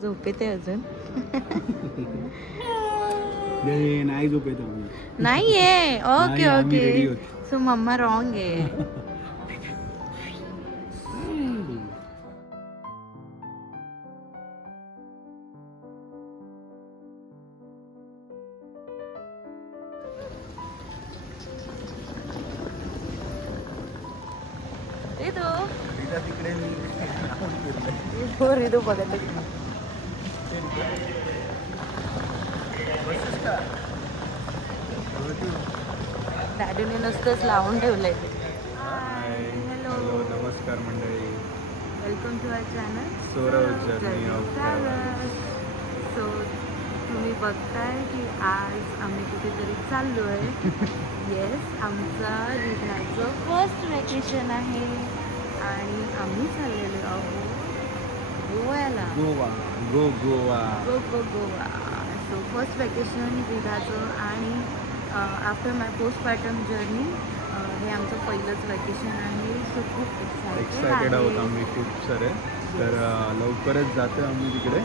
झोपेत आहे अजून. नाही झोपेत नाहीये. Okay okay. So mamma wrong आहे. रिदू बघत डॅडीने नुसतंच लावून ठेवलंय. हॅलो नमस्कार मंडळी. Welcome to our channel Saurav journey of travels. So तुम्ही बघताय की आज आम्ही कुठेतरी चाललो आहे. येस, आमचा रिधाचं फर्स्ट वेकेशन आहे आणि आम्ही चाललेलो आहोत गोव्याला. Goa Goa Goa. So first vacation रिधाचं आणि आफ्टर माय पोस्टपार्टम जर्नी हे आमचं पहिलंच वेकेशन आहे. सो खूप एक्सायटेड आहोत आम्ही खूप सारे. तर लवकरच जातो आम्ही तिकडे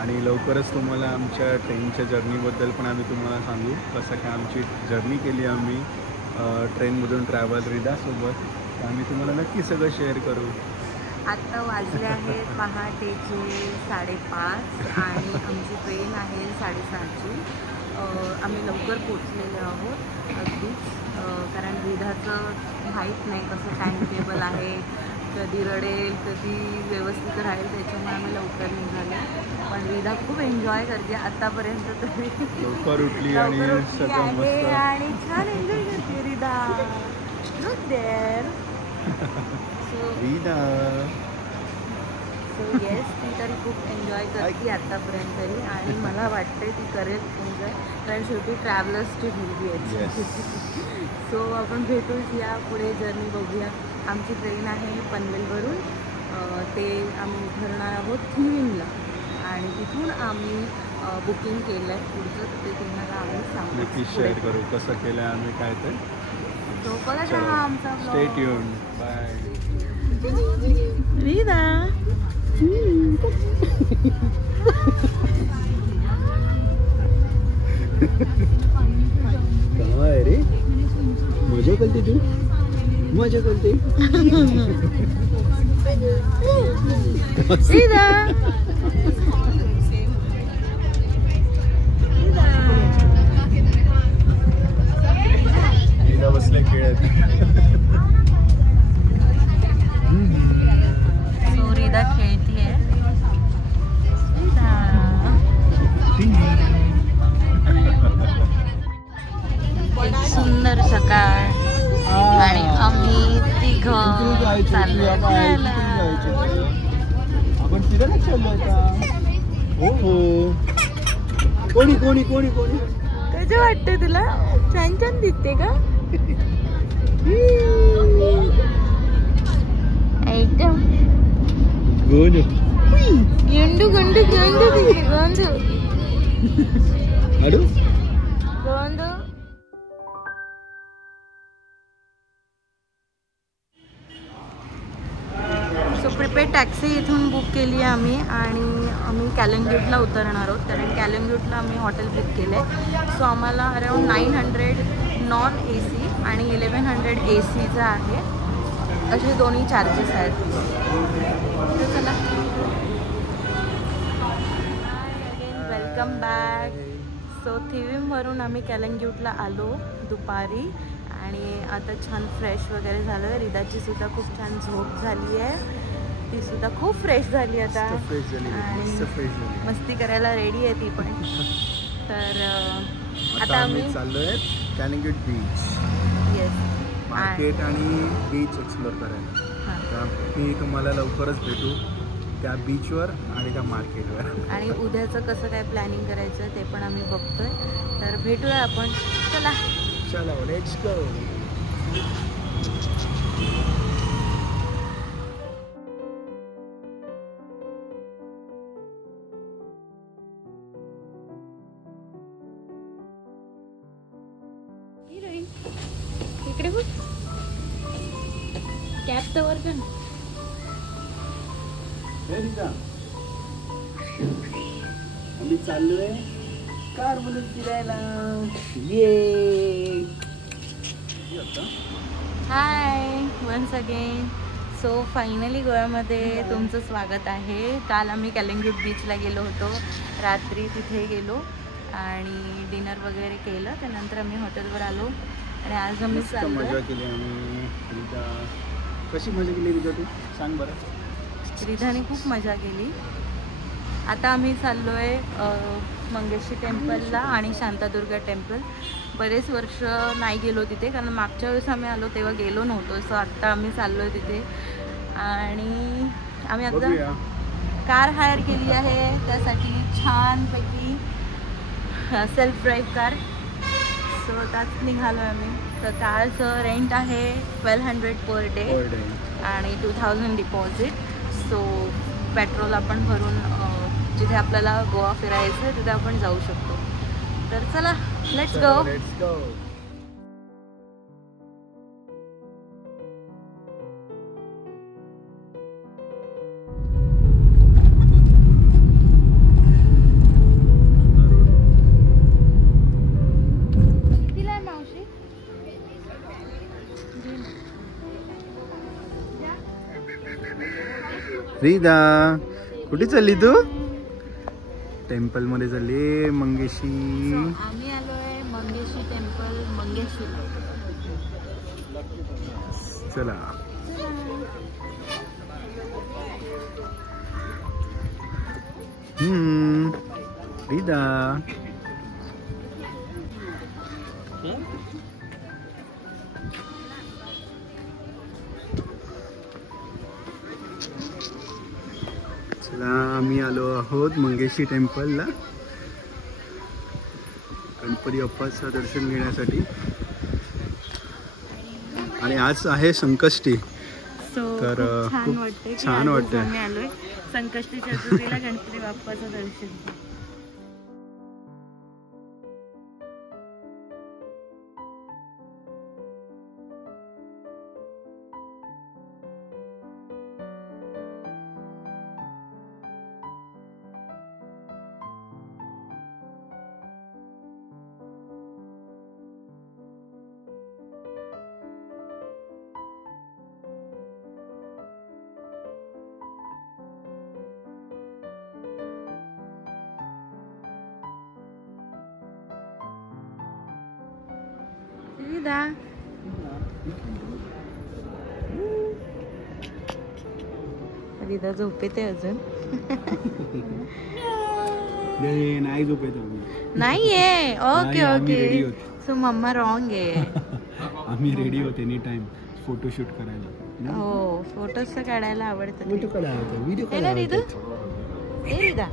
आणि लवकरच तुम्हाला आमच्या ट्रेनच्या जर्नीबद्दल पण आम्ही तुम्हाला सांगू कसं काय आमची जर्नी केली आम्ही ट्रेनमधून ट्रॅव्हल रिधासोबत. आम्ही तुम्हाला नक्की सगळं शेअर करू. आत्ता वाजले आहेत पहाटेचे 5:30 आणि आमची ट्रेन आहे 7:30ची. आम्ही लवकर पोचलेलो आहोत अगदीच, कारण रिधाचं माहीत नाही कसं टाईम टेबल आहे, कधी रडेल कधी व्यवस्थित राहील, त्याच्यामुळे आम्ही लवकर निघालो. पण रिधा खूप एन्जॉय करते आत्तापर्यंत तरी. लवकर उठली आणि आणि छान एन्जॉय करते रिधा. Look there. सो येस, ती तरी खूप एन्जॉय करते आत्तापर्यंतही आणि मला वाटते ती करेल एन्जॉय, कारण शेवटी ट्रॅव्हलर्सची मुलगी आहे. सो आपण भेटूच या पुढे जर्नी बघूया. आमची ट्रेन आहे पनवेलवरून. ते आम्ही उतरणार आहोत थिविमला आणि तिथून आम्ही बुकिंग केलं आहे पुढचं, तर ते तुम्हाला आम्ही सांगू, नक्की शेअर करू कसं केलं आम्ही काय ते. सो बघा हा आमचा स्टे ट्यून. बाय रिधा. काय रे मजा करते तू, मजा करते रिधा. रिधा बसले खेळत. सो रिधा खेळतीये. एक सुंदर सकाळ आणि आम्ही तिघं चाललोय फिरायला. आपण फिरायला चाललोय का? हो हो. कोणी कोणी कोणी कोणी कसं वाटतं तुला? छान छान दिसते का? एकदम गोंड गेंडू गेंडू गेंडू दिसते. गोंडू अडू गोंडू. सो प्रिपेड टॅक्सी इथून बुक केली आहे आम्ही आणि आम्ही कॅलंगेटला उतरणार आहोत, कारण कॅलंगेटला आम्ही हॉटेल बुक केलं आहे. सो आम्हाला अराउंड 900 नॉन AC आणि 1100 ACचं आहे, असे दोन्ही चार्जेस आहेत. तर चला, वेलकम बॅक. सो थिविमवरून आम्ही कॅलंगेटला आलो दुपारी आणि आता छान फ्रेश वगैरे झालं आहे. रिधाची सुद्धा खूप छान झोप झाली आहे, ती सुद्धा खूप फ्रेश झाली आता आणि मस्ती करायला रेडी आहे ती पण. तर आता आम्ही चाललोय कॅलंगेट बीच. येस, मार्केट आणि बीच एक्सप्लोर करायला. तर मी तुम्हाला लवकरच भेटू त्या बीचवर आणि त्या मार्केटवर. आणि उद्याचं कसं काय प्लॅनिंग करायचं ते पण आम्ही बघतोय. तर भेटूया आपण. चला चलो लेट्स गो. इकडे बघ, कॅप तर वर पण. आम्ही चाललोय कार म्हणून फिरायला. ये हाय वन्स अगेन. सो फायनली गोव्यामध्ये तुमचं स्वागत आहे. काल आम्ही कॅलिंगूट बीचला गेलो होतो. रात्री तिथे गेलो आणि डिनर वगैरे केलं. त्यानंतर आम्ही हॉटेलवर आलो आणि आज आम्ही मजा केली आम्ही. कशी मजा केली रिधा तू सांग बरं. रिधाने खूप मजा केली. आता आम्ही चाललो आहे मंगेशी टेम्पलला आणि शांतादुर्गा टेम्पल. बरेच वर्ष नाही गेलो तिथे, कारण मागच्या वेळेस आम्ही आलो तेव्हा गेलो नव्हतो. सो आत्ता आम्ही चाललो आहे तिथे आणि आम्ही आता कार हायर केली आहे. त्यासाठी छानपैकी सेल्फ ड्राईव्ह कार. सो त्यात निघालो आहे आम्ही. तर कारचं रेंट आहे 1200 पर डे आणि 2000 डिपॉझिट. सो पेट्रोल आपण भरून जिथे आपल्याला गोवा फिरायचं आहे तिथे आपण जाऊ शकतो. तर चला लेट्स गो. रिधा कुठे चालली तू? टेम्पल मध्ये चालली मंगेशी. आम्ही आलोय मंगेशी टेम्पल मंगेशी. चला रिधा चला आम्ही आलो आहोत मंगेशी टेम्पलला गणपती बाप्पाचं दर्शन घेण्यासाठी. आणि आज आहे संकष्टी. तर खूप छान वाटतंय. आम्ही आलोय संकष्टी चतुर्थीला गणपती बाप्पाचं दर्शन. रिधा रिधा झोपेते अजून. नाही झोपेत नाहीये. Okay okay. So mamma wrong आहे. आम्ही रेडी होते एनी टाइम फोटोशूट करायला. हो फोटोज तर काढायला आवडतात. फोटो काढायला व्हिडिओ काढायला रिधा. ए रिधा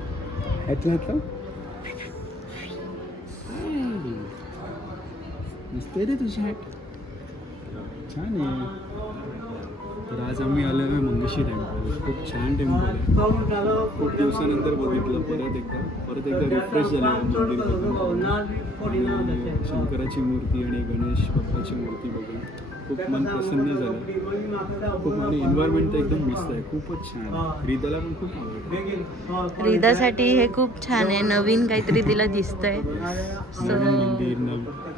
मस्त रे तुझी हॅट. छान आहे. तर आज आम्ही आलो आहे मंगेशी टेम्पल. खूप छान टेम्पल आहे. खूप दिवसानंतर बघितलं परत एकदा रिफ्रेश झालं मंदिर. शंकराची मूर्ती आणि गणेश बाप्पाची मूर्ती बघून खूप मन प्रसन्न झालं. खूप आणि एन्व्हायरमेंट एकदम मस्त आहे. खूपच छान. रिधाला पण खूप आवडतं. रिधासाठी हे खूप छान आहे. नवीन काहीतरी तिला दिसतंय.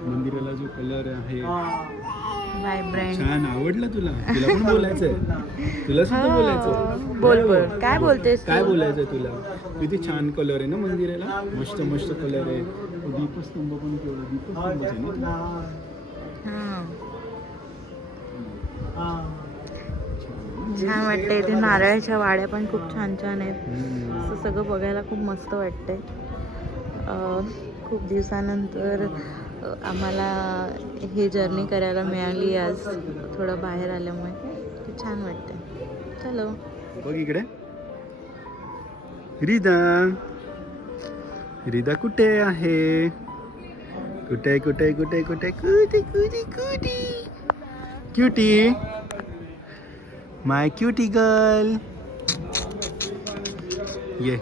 मंदिराला जो कलर आहे व्हायब्रंट छान. आवडलं तुला? तुला पण बोलायचंय? तुला सुद्धा बोलायचं? बोल काय बोलतेस? काय बोलायचंय तुला? किती छान कलर आहे ना मंदिराला. मस्त मस्त कलर आहे. दीपस्तंभ पण केवढा दीपस्तंभच आहे ना. छान वाटतंय. इथे नारळाच्या वाड्या पण खूप छान छान आहेत. असं सगळं बघायला खूप मस्त वाटतंय. खूप दिवसानंतर आम्हाला ही जर्नी करायला मिळाली आज थोडं बाहेर आल्यामुळे. खूप छान वाटतंय. चलो बघ इकडे. रिधा कुठे आहे? कुठे कुठे कुठे कुठे कुठे कुठे कुठे क्यूटी माय क्यूटी गर्ल. ये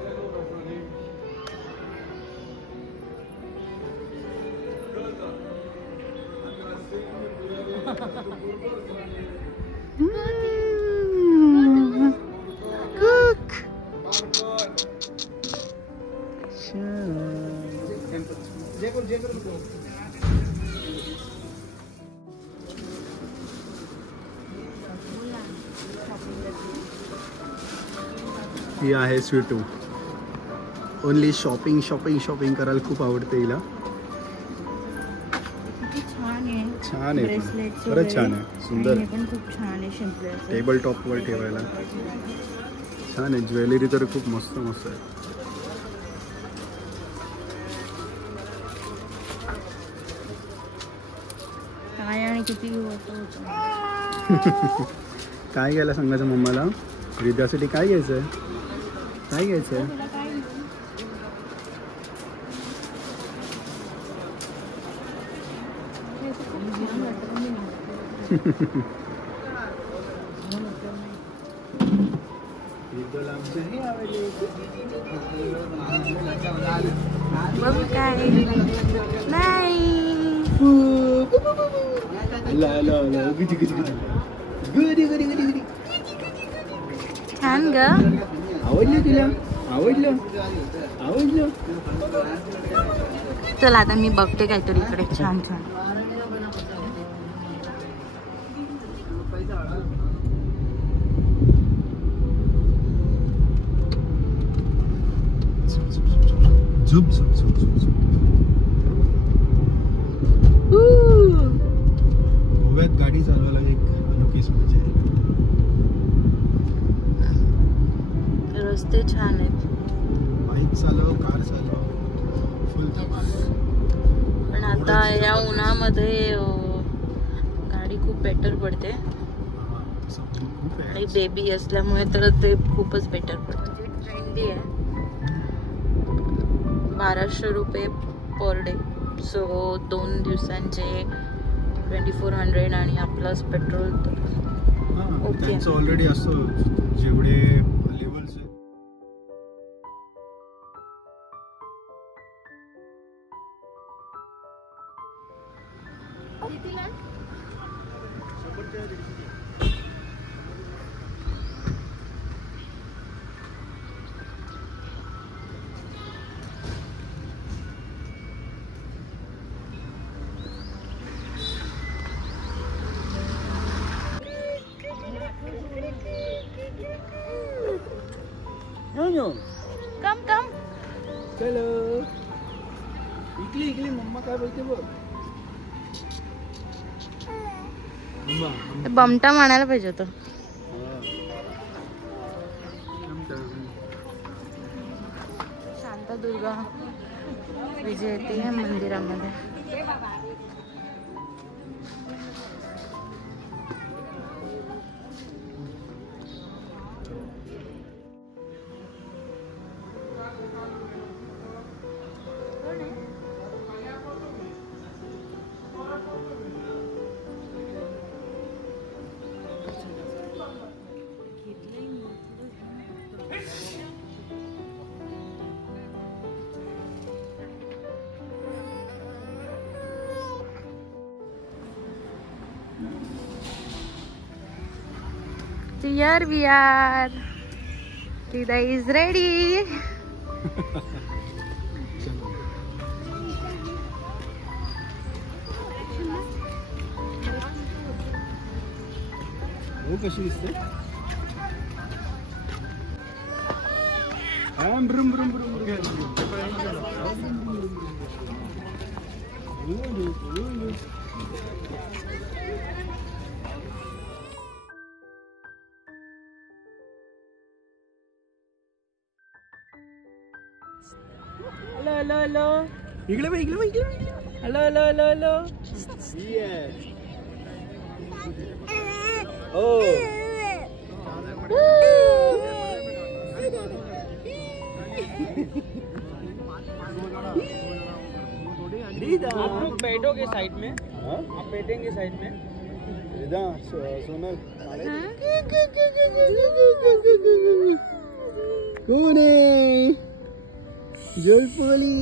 ही आहे Sweetu. Only shopping shopping shopping करायला खूप आवडते हिला. छान आहे. छान आहे, ब्रेसलेट्स खरंच छान आहे, सुंदर. हे पण खूप छान आहे, सिम्पल आहे. टेबल टॉपवर ठेवायला छान आहे. ज्वेलरी तर खूप मस्त मस्त आहे. काय आणि किती होतं. काय घ्यायला सांगायचं मम्माला? रिद्यासाठी काय घ्यायचं आहे? काय घ्यायचं आहे? बघू काय नाही. छान ग. आवडलं तुला? आवडलं? आवडलं? चल आता मी बघते काहीतरी इकडे छान छान. झुप झुप झुप झुप झुप. गोव्यात गाडी चालवायला एक अनोखीच मजा आहे. रस्ते छान आहेत. बाईक चालव, कार चालव, फुल धमाल. पण आता या उन्हामध्ये गाडी खूप बेटर पडते आणि बेबी असल्यामुळे तर ते खूपच बेटर पडते. ट्रेंडी आहे. 1200 रुपये पर डे. सो 2 दिवसांचे 2400 आणि प्लस पेट्रोल. ओके, त्यांचं ऑलरेडी असं जेवढे लेवल्स आहेत. कम कम. चलो इकली इकली. मम्मा काय बोलते बघ. बमटा म्हणायला पाहिजे होतं. शांतादुर्गा विजयते या मंदिरामध्ये. Here we are. Rida is ready. वो कशी दिसते? ब्रुम ब्रुम ब्रुम. Hello, hello, hello. इकडे बघ, इकडे बघ, इकडे बघ. Hello, hello, hello, hello. Yes. Oh. आप लोग बैठोगे साइड में? आप बैठेंगे साइड में? सोनल कौन है? जोलपोली.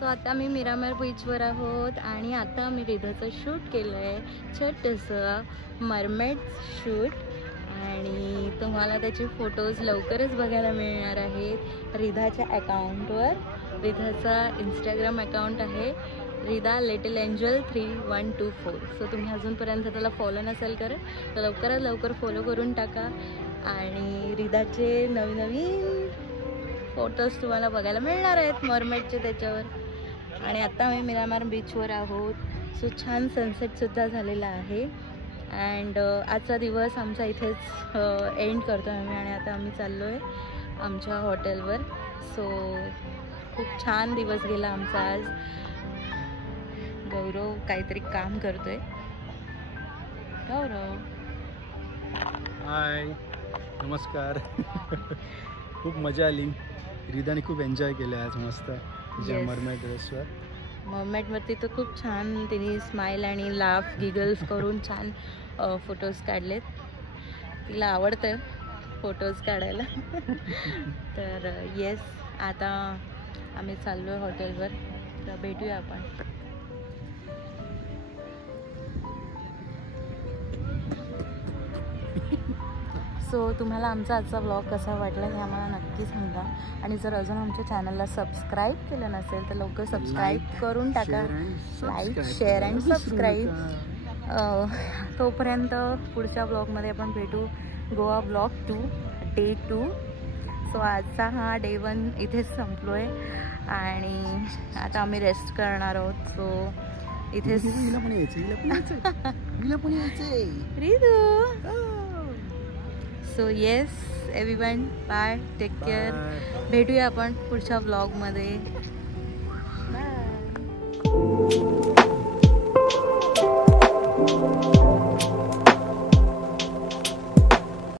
तो आता मी मिरामार बीचवर आहोत आणि आता मी रिधाचं शूट केलं आहे, छोटंसं मरमेड शूट. आणि तुम्हाला त्याचे फोटोज लवकरच बघायला मिळणार आहेत रिधाच्या अकाउंटवर. रिधाचा इंस्टाग्राम अकाउंट आहे रिधा लिटिल एंजल 3124. सो तुम्ही अजूनपर्यंत त्याला फॉलो नसेल करत तर लवकरात लवकर फॉलो करून टाका. आणि रिधाचे नवीन नवीन फोटोज तुम्हाला बघायला मिळणार आहेत मरमेडचे त्याच्यावर. आणि आत्ता आम्ही मिरामार बीचवर आहोत. सो छान सनसेटसुद्धा झालेला आहे. अँड आजचा दिवस आमचा इथेच एंड करतो आम्ही. आणि आता आम्ही चाललो आहे आमच्या हॉटेलवर. सो खूप छान दिवस गेला आमचा आज. गौरव काहीतरी काम करतोय. गौरव हाय नमस्कार. खूप मजा आली. रिधाने खूप एन्जॉय केलं आज मस्त तिच्या Yes. मरमेड ड्रेसवर. मॉमेंटवरती तर खूप छान तिने स्माईल आणि लाफ गिगल्स करून छान फोटोज काढलेत. तिला आवडतं फोटोज काढायला. तर येस आता आम्ही चाललो आहे हॉटेलवर. तर भेटूया आपण. सो तुम्हाला आमचा आजचा व्लॉग कसा वाटला हे आम्हाला नक्की सांगा. आणि जर अजून आमच्या चॅनलला सबस्क्राईब केलं नसेल तर लवकर सबस्क्राईब करून टाका. Like share and subscribe. तोपर्यंत पुढच्या ब्लॉगमध्ये आपण भेटू. Goa blog 2 day 2. सो आजचा हा डे 1 इथेच संपलो आहे. आणि आता आम्ही रेस्ट करणार आहोत. सो इथेच so yes everyone bye take care. भेटूया आपण पुढच्या ब्लॉगमध्ये.